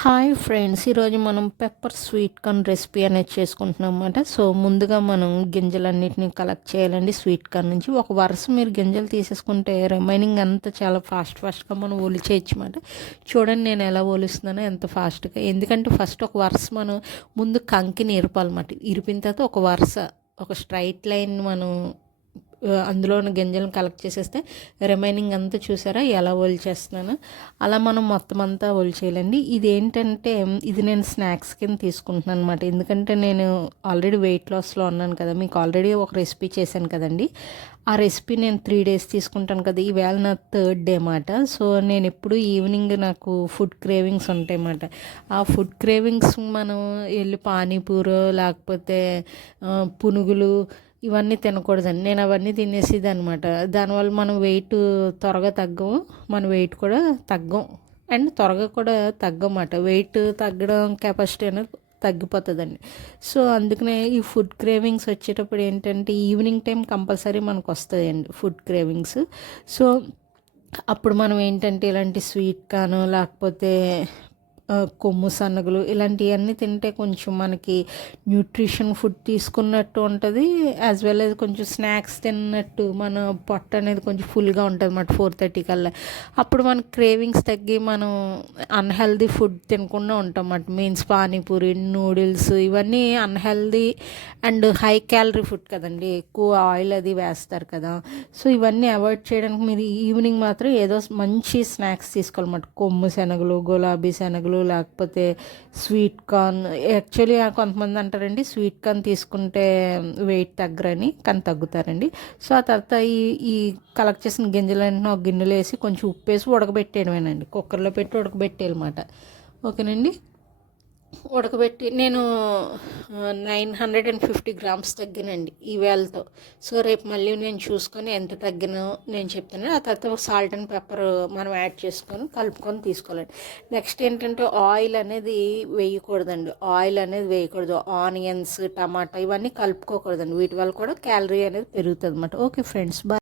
Hi friends, ఈరోజు మనం pepper sweet corn recipe అనేది చేసుకుంటున్నాం అన్నమాట. సో ముందుగా మనం గింజలన్నిటిని కలెక్ట్ చేయాలండి. స్వీట్ కార్న్ నుంచి ఒక వరుస మీరు గింజలు తీసేసుకుంటే రిమైనింగ్ అంతా చాలా ఫాస్ట్గా మనం ఒలిచేయచ్చు అన్నమాట. చూడండి నేను ఎలా ఒలుస్తున్నానో ఎంత ఫాస్ట్గా, ఎందుకంటే ఫస్ట్ ఒక వరుస మనం ముందు కంకిని ఇరపాలన్నమాట. ఇరిపిన తర్వాత ఒక వరుస ఒక స్ట్రైట్ లైన్ మనం అందులో ఉన్న గింజలను కలెక్ట్ చేసేస్తే రిమైనింగ్ అంతా చూసారా ఎలా ఒలిచేస్తున్నాను. అలా మనం మొత్తం అంతా ఒలిచేయాలండి. ఇది ఏంటంటే ఇది నేను స్నాక్స్ కింద తీసుకుంటున్నాను అనమాట. ఎందుకంటే నేను ఆల్రెడీ వెయిట్ లాస్లో ఉన్నాను కదా, మీకు ఆల్రెడీ ఒక రెసిపీ చేశాను కదండి. ఆ రెసిపీ నేను 3 days తీసుకుంటాను కదా, ఈవేళ నా 3rd డే అన్నమాట. సో నేను ఎప్పుడు ఈవినింగ్ నాకు ఫుడ్ క్రేవింగ్స్ ఉంటాయి అన్నమాట. ఆ ఫుడ్ క్రేవింగ్స్ మనం వెళ్ళి పానీపూరో లేకపోతే పునుగులు ఇవన్నీ తినకూడదండి. నేను అవన్నీ తినేసేది అనమాట. దానివల్ల మనం వెయిట్ త్వరగా తగ్గము, మన వెయిట్ కూడా తగ్గం అండ్ త్వరగా కూడా తగ్గమాట. వెయిట్ తగ్గడం కెపాసిటీ అనేది తగ్గిపోతుందండి. సో అందుకనే ఈ ఫుడ్ క్రేవింగ్స్ వచ్చేటప్పుడు ఏంటంటే ఈవినింగ్ టైం కంపల్సరీ మనకు వస్తాయండి ఫుడ్ క్రేవింగ్స్. సో అప్పుడు మనం ఏంటంటే ఇలాంటి స్వీట్ కాను లేకపోతే కొమ్ము సన్నగులు ఇలాంటివన్నీ తింటే కొంచెం మనకి న్యూట్రిషన్ ఫుడ్ తీసుకున్నట్టు ఉంటుంది, యాజ్ వెల్ యాజ్ కొంచెం స్నాక్స్ తిన్నట్టు మన పొట్ట అనేది కొంచెం ఫుల్గా ఉంటుంది అన్నమాట 4:30 కల్లా. అప్పుడు మన క్రేవింగ్స్ తగ్గి మనం అన్హెల్దీ ఫుడ్ తినకుండా ఉంటాం అన్నమాట. మీన్స్ పానీపూరి, నూడిల్స్ ఇవన్నీ unhealthy and high calorie food కదండి, ఎక్కువ ఆయిల్ అది వేస్తారు కదా. సో ఇవన్నీ అవాయిడ్ చేయడానికి మీరు ఈవినింగ్ మాత్రం ఏదో మంచి స్నాక్స్ తీసుకోవాలన్నమాట. కొమ్ము శనగలు, గులాబీ శనగలు లేకపోతే స్వీట్ కార్న్. యాక్చువల్లీ కొంతమంది అంటారండి స్వీట్ కార్న్ తీసుకుంటే వెయిట్ తగ్గరని, కానీ తగ్గుతారండి. సో ఆ తర్వాత ఈ కలెక్ట్ చేసిన గింజలన్నీ ఒక గిన్నెలో వేసి కొంచెం ఉప్పు వేసి ఉడకబెట్టేయడమేనండి. కుక్కర్లో పెట్టి ఉడకబెట్టేయాలన్నమాట. ఓకేనండి. ఉడకబెట్టి నేను 950 grams తగ్గినండి ఈ వేళతో. సో రేపు మళ్ళీ నేను చూసుకొని ఎంత తగ్గినో నేను చెప్తాను. ఆ తర్వాత సాల్ట్ అండ్ పెప్పర్ మనం యాడ్ చేసుకొని కలుపుకొని తీసుకోవాలండి. నెక్స్ట్ ఏంటంటే ఆయిల్ అనేది వేయకూడదండి. ఆయిల్ అనేది వేయకూడదు. ఆనియన్స్, టమాటా ఇవన్నీ కలుపుకోకూడదండి. వీటి వల్ల కూడా క్యాలరీ అనేది పెరుగుతుంది అన్నమాట. Okay friends, bye.